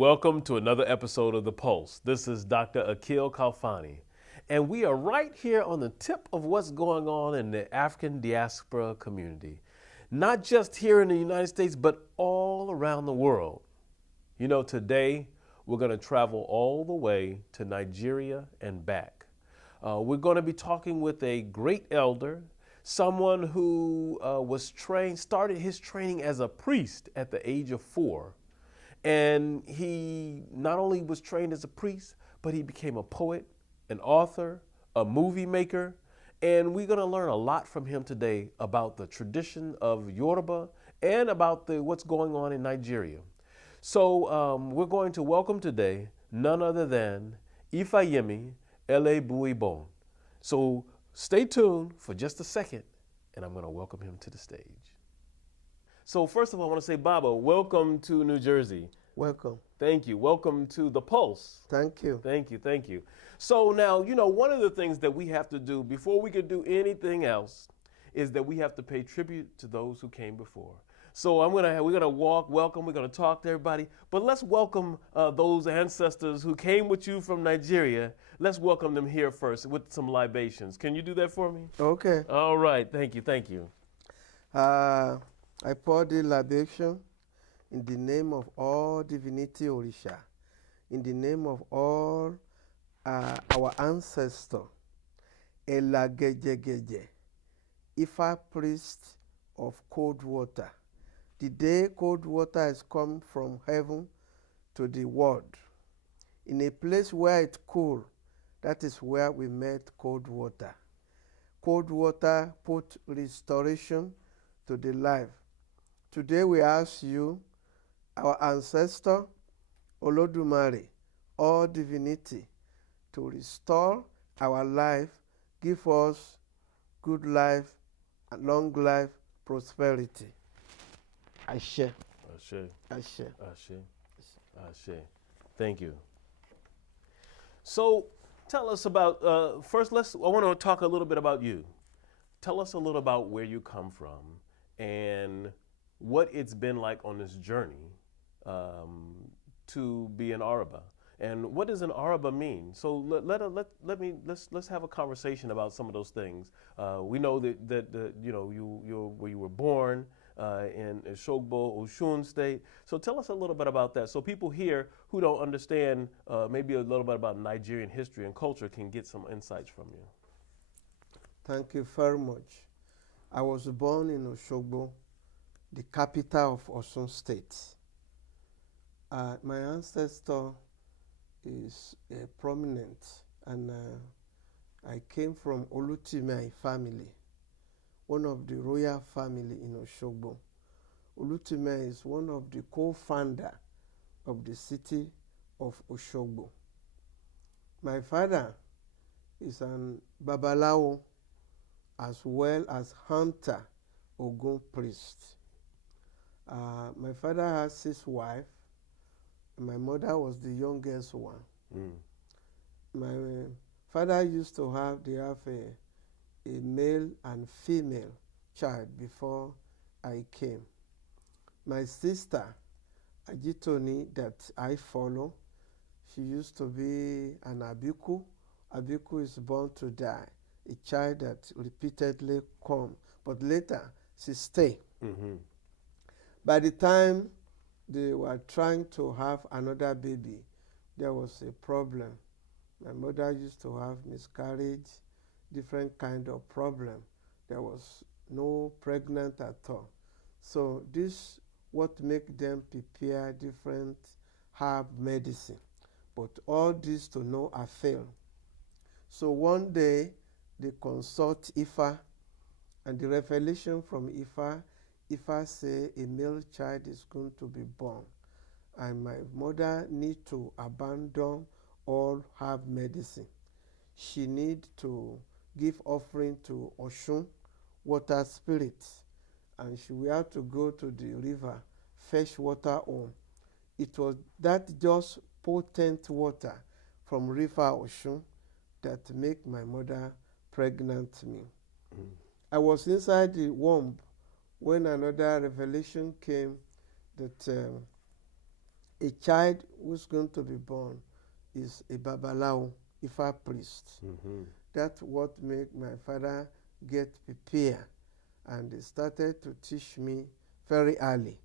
Welcome to another episode of The Pulse. This is Dr. Akil Khalfani, and we are right here on the tip of what's going on in the African Diaspora community. Not just here in the United States, but all around the world. You know, today we're going to travel all the way to Nigeria and back. We're going to be talking with a great elder, someone who started his training as a priest at the age of 4. And he not only was trained as a priest, but he became a poet, an author, a movie maker. And we're going to learn a lot from him today about the tradition of Yoruba and about what's going on in Nigeria. So we're going to welcome today none other than Ifa Yemi Elebuibon. So stay tuned for just a second, and I'm going to welcome him to the stage. So first of all, I want to say, Baba, welcome to New Jersey. Welcome. Thank you. Welcome to The Pulse. Thank you. Thank you. Thank you. So now, you know, one of the things that we have to do before we could do anything else is that we have to pay tribute to those who came before. So we're gonna welcome, we're gonna talk to everybody, but let's welcome those ancestors who came with you from Nigeria. Let's welcome them here first with some libations. Can you do that for me? Okay. All right. Thank you. Thank you. I pour the libation in the name of all divinity Orisha, in the name of all our ancestors, Elagejegeje, Ifa priest of cold water. The day cold water has come from heaven to the world. In a place where it's cool, that is where we met cold water. Cold water put restoration to the life. Today we ask you, our ancestor, Olodumare, all divinity, to restore our life, give us good life, long life, prosperity. Ashe. Ashe. Ashe. Ashe. Ashe. Thank you. So tell us about, first I want to talk a little bit about you. Tell us a little about where you come from and what it's been like on this journey to be an Araba, and what does an Araba mean? So let's have a conversation about some of those things. We know that you know where you were born in Shogbo, Oshun State. So tell us a little bit about that, so people here who don't understand maybe a little bit about Nigerian history and culture can get some insights from you. Thank you very much. I was born in Oshogbo, the capital of Osun State. My ancestor is prominent, and I came from Olutimai family, one of the royal family in Oshogbo. Olutimai is one of the co-founder of the city of Oshogbo. My father is an Babalawo as well as hunter, Ogun priest. My father has 6 wives. My mother was the youngest one. My father used to have a male and female child before I came. My sister, Ajitoni, that I follow, she used to be an Abiku. Abiku is born to die, a child that repeatedly comes, but later she stay. By the time they were trying to have another baby, there was a problem. My mother used to have miscarriage, different kind of problem. There was no pregnant at all. So this what make them prepare different herb medicine. But all this to no avail. So one day they consult Ifa, and the revelation from Ifa say a male child is going to be born, and my mother need to abandon all herb medicine. She need to give offering to Oshun, water spirit, and she will have to go to the river, fetch water home. It was that just potent water from river Oshun that make my mother pregnant me. I was inside the womb when another revelation came that a child who's going to be born is a Babalawo, Ifa priest. That's what made my father get prepared, and he started to teach me very early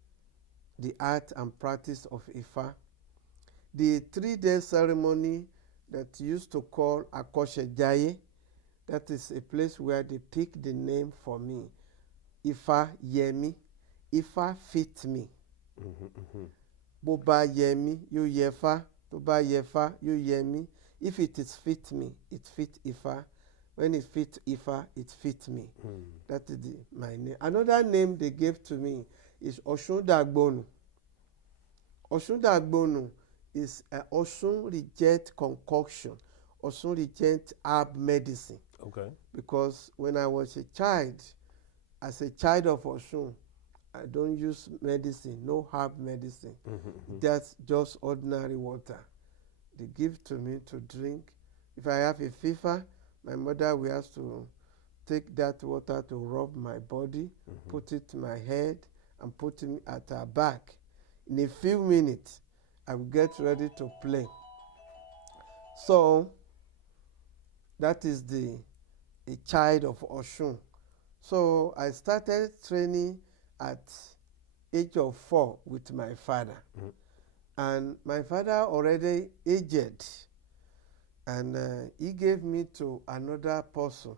the art and practice of Ifa. The 3-day ceremony that used to call Akoshe Jaye, that is a place where they pick the name for me. Ifa Yemi, Ifa fit me. Boba Yemi, you yefa, Boba yefa, you yemi. If it is fit me, it fit Ifa. When it fit Ifa, it fit me. That is my name. Another name they gave to me is Oshun Dagbonu. Oshun Dagbonu is an Oshun reject concoction, Oshun reject herb medicine. Okay. Because when I was a child, as a child of Oshun, I don't use medicine, no herb medicine. That's just ordinary water. They give to me to drink. If I have a fever, my mother will have to take that water to rub my body, put it to my head, and put it at her back. In a few minutes, I will get ready to play. So, that is a child of Oshun. So, I started training at age of 4 with my father. And my father already aged, and he gave me to another person,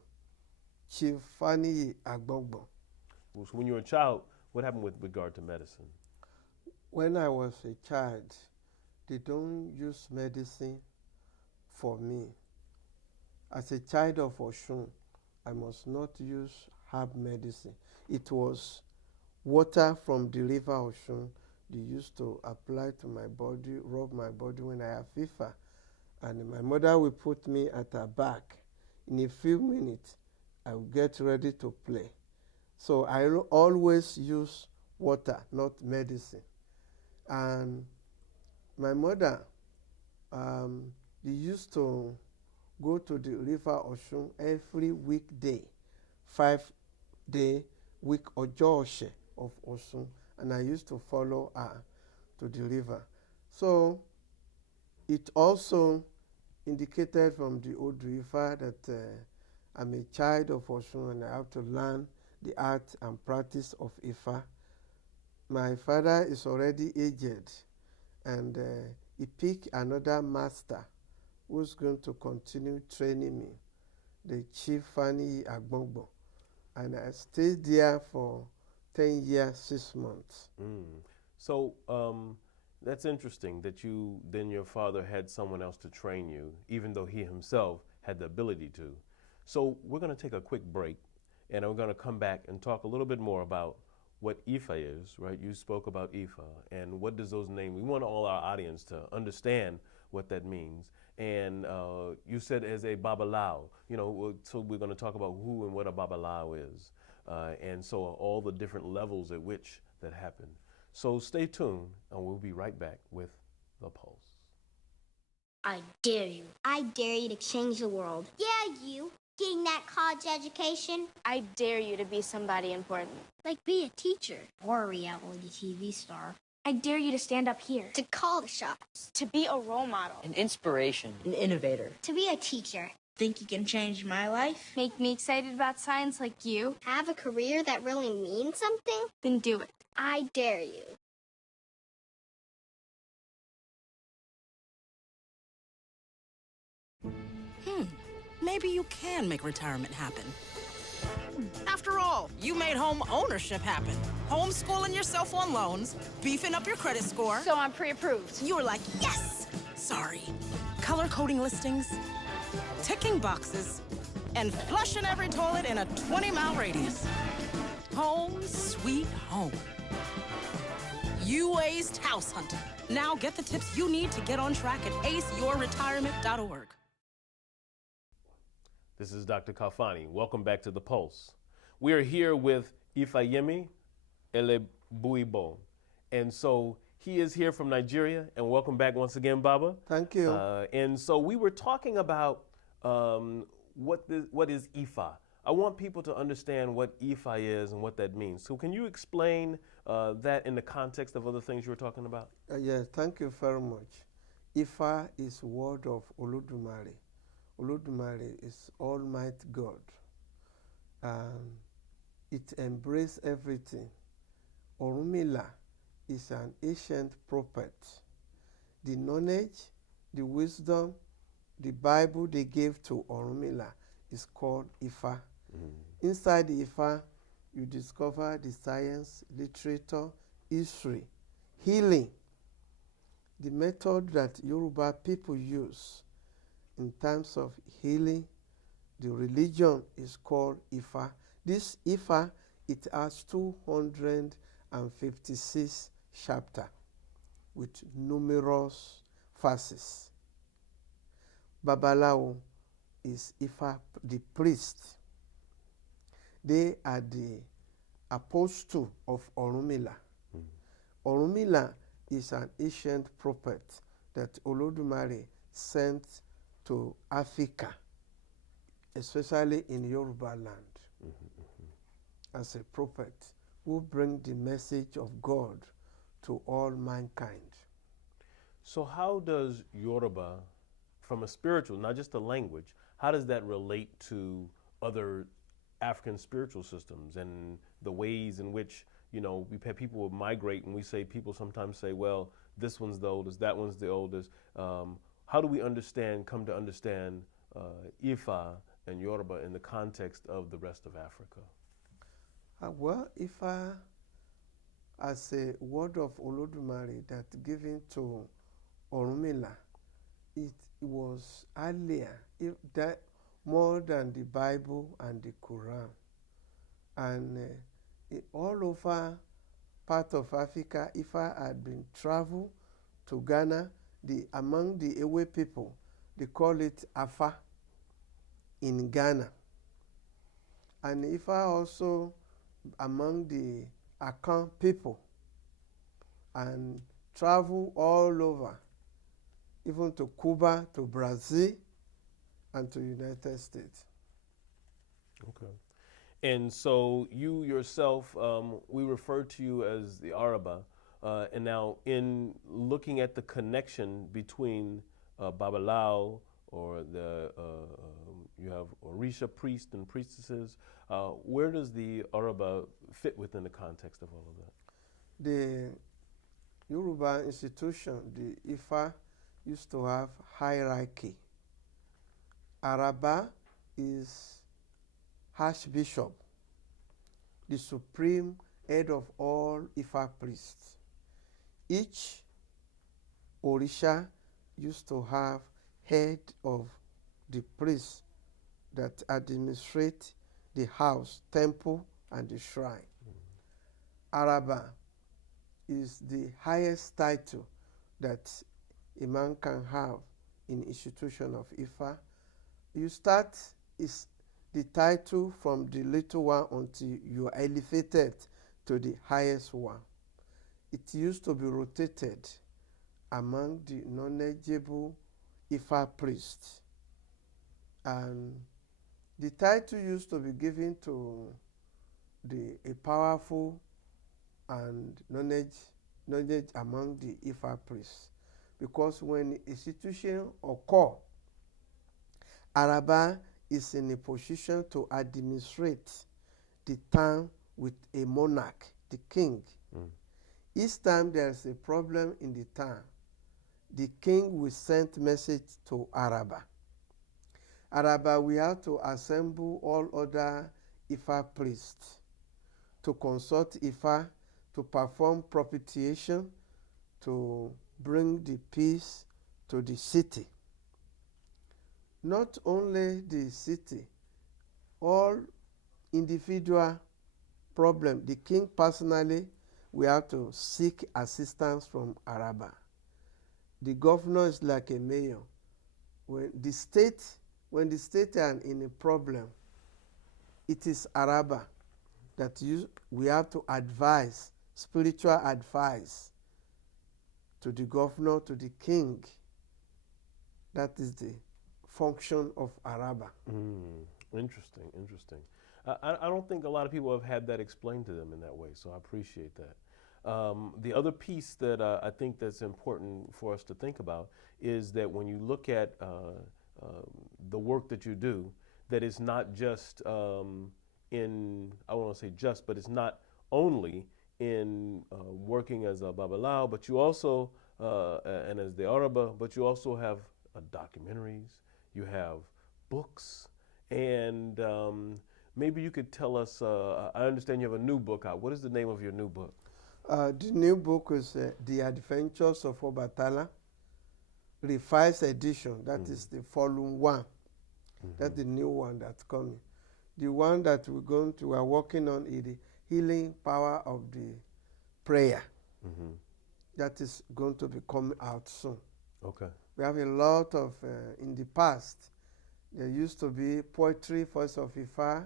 Chief Khalfani Agbogbo. So when you were a child, what happened with regard to medicine? When I was a child, they don't use medicine for me. As a child of Oshun, I must not use herb medicine. It was water from the river Oshun they used to apply to my body, rub my body when I have fever. And my mother will put me at her back. In a few minutes, I will get ready to play. So I always use water, not medicine. And my mother, they used to go to the river Oshun every weekday, 5-day week Ojoshe of Oshun, and I used to follow her to the river. So it also indicated from the old river that I'm a child of Oshun and I have to learn the art and practice of Ifa. My father is already aged, and he picked another master who's going to continue training me, the Chief Khalfani Agbogbo. And I stayed there for 10 years, 6 months. So that's interesting that your father had someone else to train you, even though he himself had the ability to. So we're going to take a quick break, and we're going to come back and talk a little bit more about what Ifa is, right? You spoke about Ifa, and what does those names, we want all our audience to understand what that means. And you said as a Babalawo, so we're going to talk about who and what a Babalawo is. And so all the different levels at which that happen. So stay tuned, and we'll be right back with The Pulse. I dare you. I dare you to change the world. Yeah, you. Getting that college education. I dare you to be somebody important. Like be a teacher or a reality TV star. I dare you to stand up here. To call the shots. To be a role model. An inspiration. An innovator. To be a teacher. Think you can change my life? Make me excited about science like you. Have a career that really means something? Then do it. I dare you. Maybe you can make retirement happen. After all, you made home ownership happen. Homeschooling yourself on loans, beefing up your credit score. So I'm pre-approved. You were like, yes! Sorry. Color coding listings, ticking boxes, and flushing every toilet in a 20-mile radius. Home sweet home. You aced house hunting. Now get the tips you need to get on track at aceyourretirement.org. This is Dr. Khalfani. Welcome back to The Pulse. We are here with Ifa Yemi Elebuibon. And so he is here from Nigeria. And welcome back once again, Baba. Thank you. And so we were talking about what is Ifa. I want people to understand what Ifa is and what that means. So can you explain that in the context of other things you were talking about? Yes, thank you very much. Ifa is word of Olodumare. Olodumare is Almighty God. It embraces everything. Orunmila is an ancient prophet. The knowledge, the wisdom, the Bible they gave to Orunmila is called Ifa. Inside the Ifa, you discover the science, literature, history, healing. The method that Yoruba people use in terms of healing, the religion is called Ifa. This Ifa, it has 256 chapters with numerous verses. Babalawo is Ifa, the priest. They are the apostle of Orunmila. Orunmila is an ancient prophet that Olodumare sent to Africa, especially in Yoruba land, as a prophet who brings the message of God to all mankind. So how does Yoruba, from a spiritual, not just a language, how does that relate to other African spiritual systems and the ways in which, you know, we've had people would migrate, and we say, people sometimes say, well, this one's the oldest, that one's the oldest. How do we come to understand Ifa and Yoruba in the context of the rest of Africa? Well, Ifa, as a word of Olodumare that given to Orunmila, it was earlier, more than the Bible and the Quran. And all over part of Africa, Ifa had been traveled to Ghana. Among the Ewe people, they call it Afa in Ghana. And Ifa also among the Akan people, and travel all over, even to Cuba, to Brazil, and to United States. Okay. And so you yourself, we refer to you as the Araba, and now in looking at the connection between Babalao, or you have Orisha priests and priestesses, where does the Araba fit within the context of all of that? The Yoruba institution, the Ifa, used to have hierarchy. Araba is Archbishop, the supreme head of all Ifa priests. Each Orisha used to have head of the priests that administrate the house, temple, and the shrine. Araba is the highest title that a man can have in institution of Ifa. You start is the title from the little one until you are elevated to the highest one. It used to be rotated among the knowledgeable Ifa priests. And the title used to be given to a powerful and knowledge among the Ifa priests. Because when a situation occurs, Araba is in a position to administrate the town with a monarch, the king. Each time there's a problem in the town, the king will send message to Araba. Araba, we have to assemble all other Ifa priests to consult Ifa, to perform propitiation, to bring the peace to the city. Not only the city, all individual problem, the king personally, we have to seek assistance from Araba. The governor is like a mayor. When the state are in a problem, it is Araba that we have to advise, spiritual advice to the governor, to the king. That is the function of Araba. Interesting, interesting. I don't think a lot of people have had that explained to them in that way, so I appreciate that. The other piece that I think that's important for us to think about is that when you look at the work that you do, that it's not just in, I don't want to say just, but it's not only in working as a Babalawo, but you also, and as the Araba, but you also have documentaries, you have books, and maybe you could tell us, I understand you have a new book out. What is the name of your new book? The new book is The Adventures of Obatala, revised edition. That is the volume 1. That's the new one that's coming. The one that we are working on is the healing power of the prayer. That is going to be coming out soon. Okay. We have a lot of, in the past, there used to be poetry, voice of Ifa.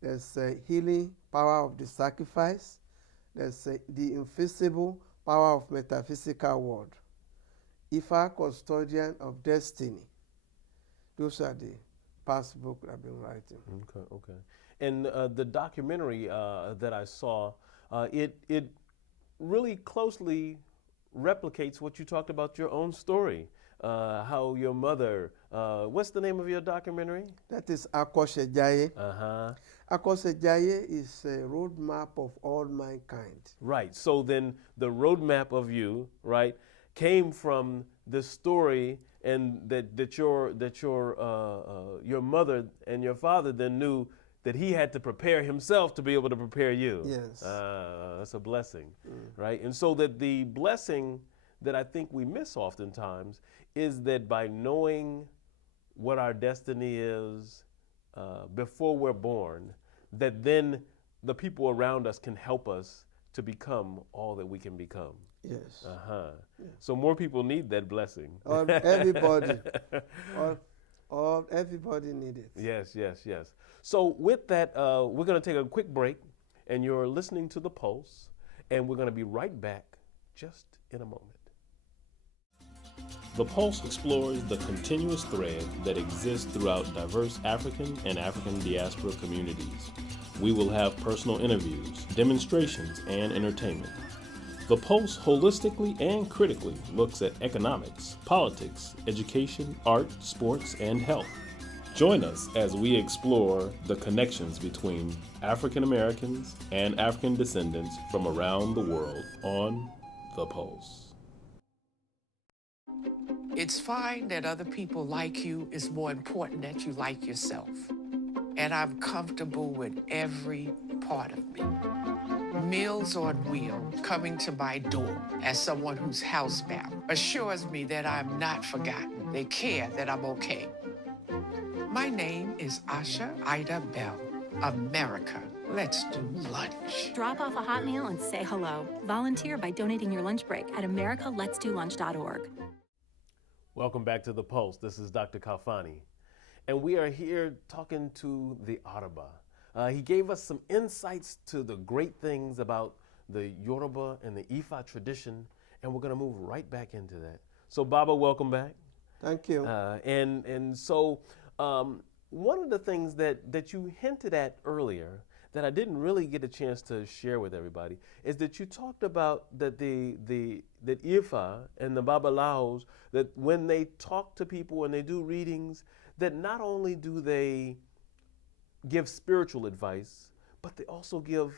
There's healing power of the sacrifice. There's the invisible power of metaphysical world. Ifa, custodian of destiny. Those are the past books I've been writing. Okay, okay. And the documentary that I saw, it really closely replicates what you talked about your own story. How your mother, what's the name of your documentary? That is Akoshe Jaye. Uh-huh. Akoshe Jaye is a roadmap of all mankind. Right. So then the roadmap of you, right, came from the story, and that your mother and your father then knew that he had to prepare himself to be able to prepare you. Yes. That's a blessing, right? And so that the blessing that I think we miss oftentimes is that by knowing what our destiny is before we're born, that then the people around us can help us to become all that we can become. Yes. Uh-huh. Yeah. So more people need that blessing. Everybody. Everybody needs it. Yes, yes, yes. So with that, we're going to take a quick break, and you're listening to The Pulse, and we're going to be right back just in a moment. The Pulse explores the continuous thread that exists throughout diverse African and African diaspora communities. We will have personal interviews, demonstrations, and entertainment. The Pulse holistically and critically looks at economics, politics, education, art, sports, and health. Join us as we explore the connections between African Americans and African descendants from around the world on The Pulse. It's fine that other people like you. It's more important that you like yourself. And I'm comfortable with every part of me. Meals on Wheels coming to my door as someone who's housebound assures me that I'm not forgotten. They care that I'm okay. My name is Asha Ida Bell. America, let's do lunch. Drop off a hot meal and say hello. Volunteer by donating your lunch break at americaletsdolunch.org. Welcome back to The Pulse. This is Dr. Khalfani. And we are here talking to the Araba. He gave us some insights to the great things about the Yoruba and the Ifa tradition, and we're going to move right back into that. So, Baba, welcome back. Thank you. So one of the things that you hinted at earlier that I didn't really get a chance to share with everybody is that you talked about that that Ifa and the Babalawos, that when they talk to people and they do readings, that not only do they give spiritual advice, but they also give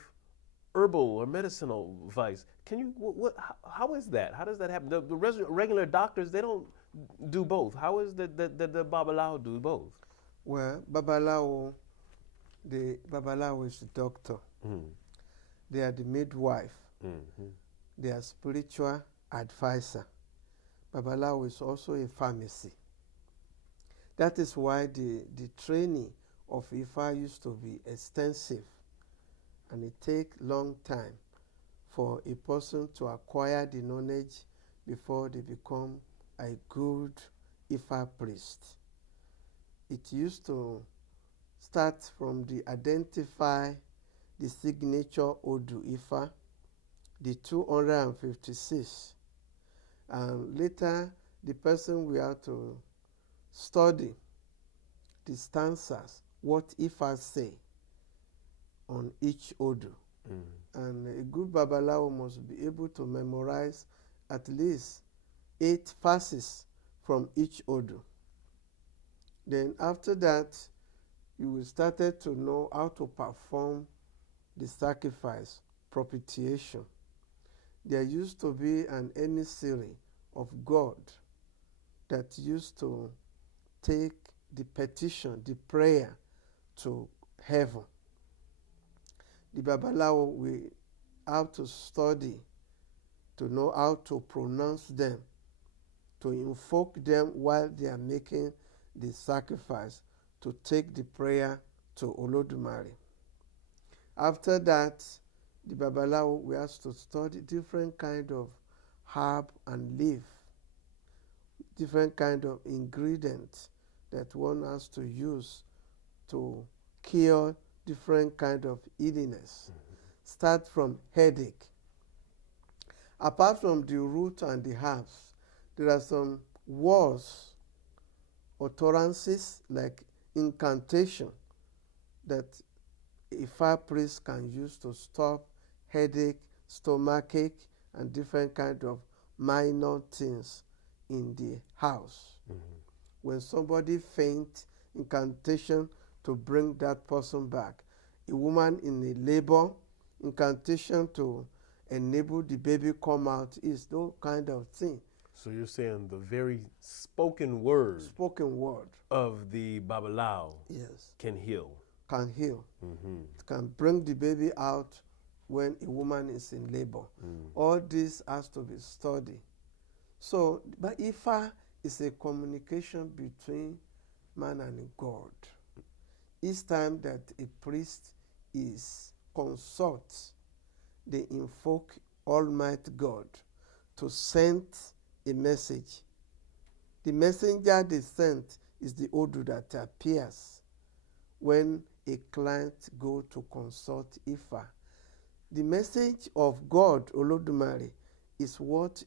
herbal or medicinal advice. Can you, how is that? How does that happen? The regular doctors, they don't do both. How is the Babalawo do both? Well, the Babalawo is the doctor. They are the midwife. They are spiritual advisor. Babalawo is also a pharmacy. That is why the training of Ifa used to be extensive, and it takes long time for a person to acquire the knowledge before they become a good Ifa priest. It used to start from the identify the signature Odu Ifa, the 256, and later the person will have to study the stanzas, what Ifa say, on each Odu. And a good Babalawo must be able to memorize at least 8 verses from each Odu. Then after that, you will started to know how to perform the sacrifice, propitiation. There used to be an emissary of God that used to take the petition, the prayer to heaven. The Babalawo will have to study to know how to pronounce them, to invoke them while they are making the sacrifice, to take the prayer to Olodumare. After that, the Babalawo will have to study different kind of herb and leaf, different kind of ingredients that one has to use to cure different kind of illness. Start from headache. Apart from the root and the herbs, there are some words, utterances like incantation that a fire priest can use to stop headache, stomachache, and different kind of minor things in the house. When somebody faints, incantation to bring that person back. A woman in a labor, incantation to enable the baby come out is those kind of thing. So you're saying the very spoken word of the Babalawo can heal. Can heal. It can bring the baby out when a woman is in labor. All this has to be studied. So, but Ifa is a communication between man and God. Each time that a priest is consult, they invoke Almighty God to send a message. The messenger they sent is the Odu that appears when a client go to consult Ifa. The message of God, Olodumare, is what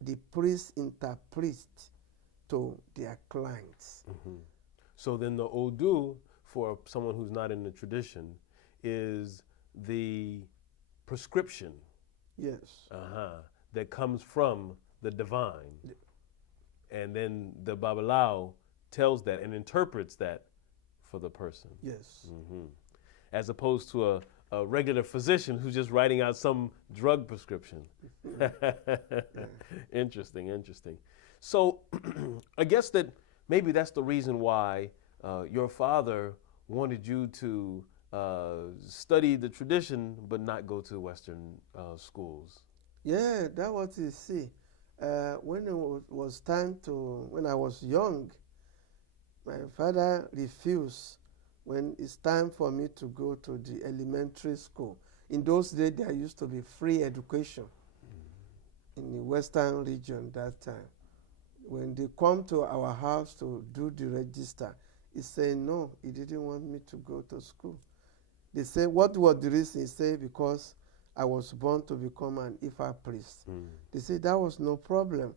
the priest interprets to their clients. So then the Odu, for someone who's not in the tradition, is the prescription. Yes. That comes from the divine. And then the Babalawo tells that and interprets that for the person. Yes. As opposed to a regular physician who's just writing out some drug prescription. Interesting, interesting. So I guess that maybe that's the reason why your father wanted you to study the tradition but not go to Western schools. Yeah, that was you see. When it was time to, when I was young, my father refused when it's time for me to go to the elementary school. In those days, there used to be free education in the Western region that time. When they come to our house to do the register, he said no, he didn't want me to go to school. They say, what was the reason? He said, because I was born to become an Ifa priest. They said that was no problem.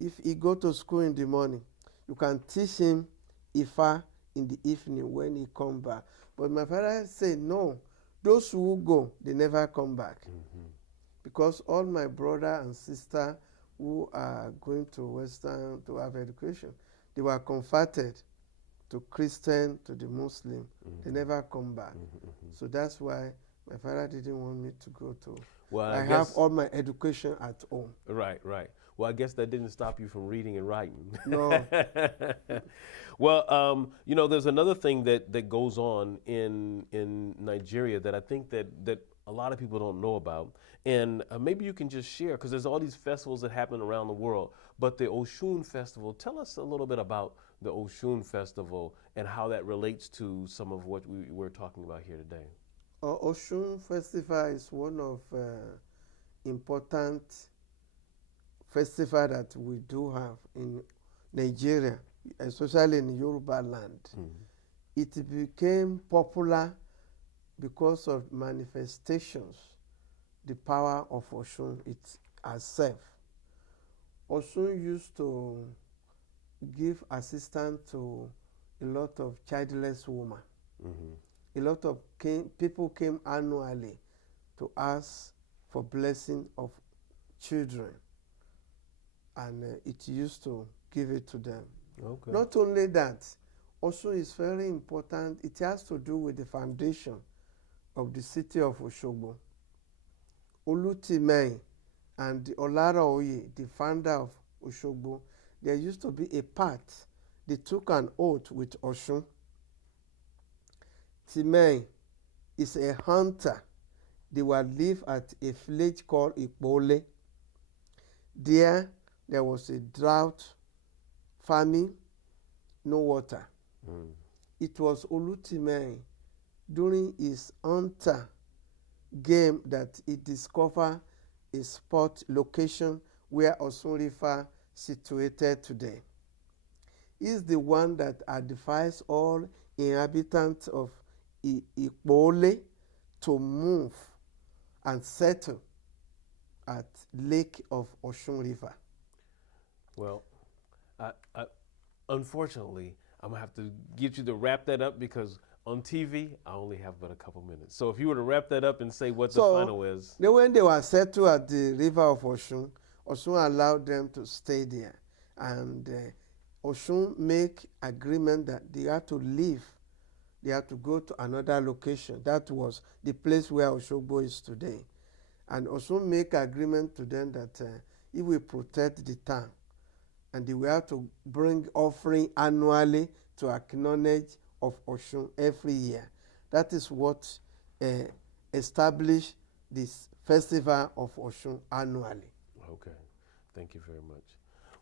If he go to school in the morning, you can teach him Ifa in the evening when he come back. But my father said, no, those who go, they never come back. Because all my brother and sister who are going to Western to have education, they were converted to Christian, to the Muslim. They never come back. So that's why my father didn't want me to go to. Well, I have all my education at home. Right, right. Well, I guess that didn't stop you from reading and writing. No. Well, you know, there's another thing that goes on in Nigeria that I think that a lot of people don't know about. And maybe you can just share, because there's all these festivals that happen around the world. But the Oshun Festival, tell us a little bit about the Oshun Festival and how that relates to some of what we're talking about here today. Oshun Festival is one of important festival that we do have in Nigeria, especially in Yoruba land. It became popular because of manifestations, the power of Oshun herself. Oshun used to give assistance to a lot of childless women. a lot of people came annually to ask for blessing of children, and it used to give it to them. Okay. Not only that, also is very important. It has to do with the foundation of the city of Oshogbo. Olutimei and Olaraoye, the founder of Oshogbo, there used to be a part. They took an oath with Oshun. Timei is a hunter. They will live at a village called Ipole. There was a drought, famine, no water. It was Olutimei during his hunter game that he discovered a spot location where Osun River situated today. He's the one that advised all inhabitants of Ipole to move and settle at Lake of Oshun River. Well, unfortunately, I'm gonna have to get you to wrap that up because on TV, I only have but a couple minutes. So if you were to wrap that up and say what the final is. When they were settled at the river of Oshun, Oshun allowed them to stay there. And Oshun make agreement that they had to leave. They had to go to another location. That was the place where Oshogbo is today. And Oshun make agreement to them that he will protect the town. And they will have to bring offering annually to acknowledge of Oshun every year. That is what established this festival of Oshun annually. Okay, thank you very much.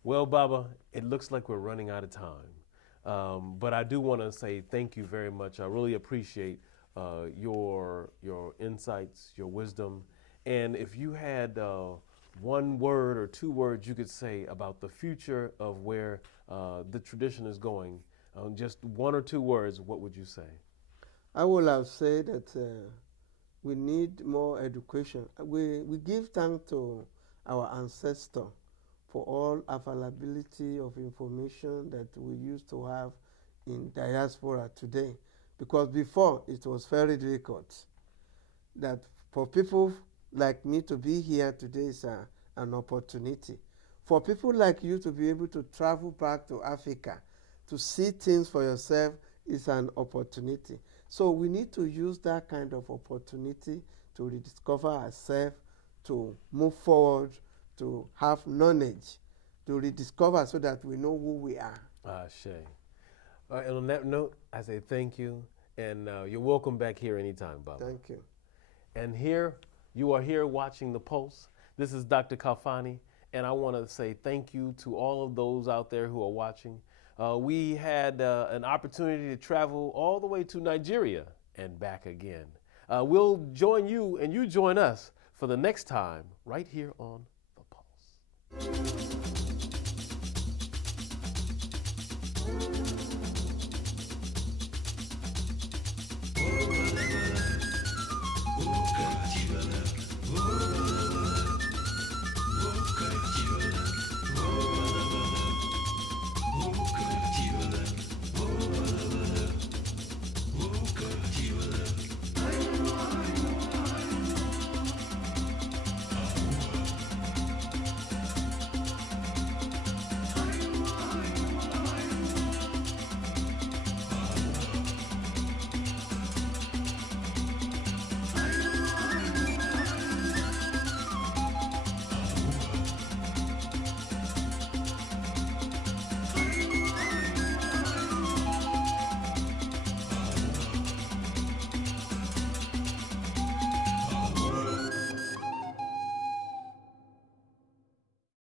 Well, Baba, it looks like we're running out of time. But I do want to say thank you very much. I really appreciate your insights, your wisdom. And if you had one word or two words you could say about the future of where the tradition is going, just one or two words, what would you say? I would have said that we need more education. We give thanks to our ancestors for all availability of information that we used to have in diaspora today. Because before, it was very difficult. That for people like me to be here today is an opportunity. For people like you to be able to travel back to Africa, to see things for yourself is an opportunity. So we need to use that kind of opportunity to rediscover ourselves, to move forward, to have knowledge, to rediscover so that we know who we are. Shay. And on that note, I say thank you, and you're welcome back here anytime, Baba. Thank you. And here, you are here watching The Pulse. This is Dr. Khalfani, and I want to say thank you to all of those out there who are watching. We had an opportunity to travel all the way to Nigeria and back again. We'll join you and you join us for the next time right here on The Pulse.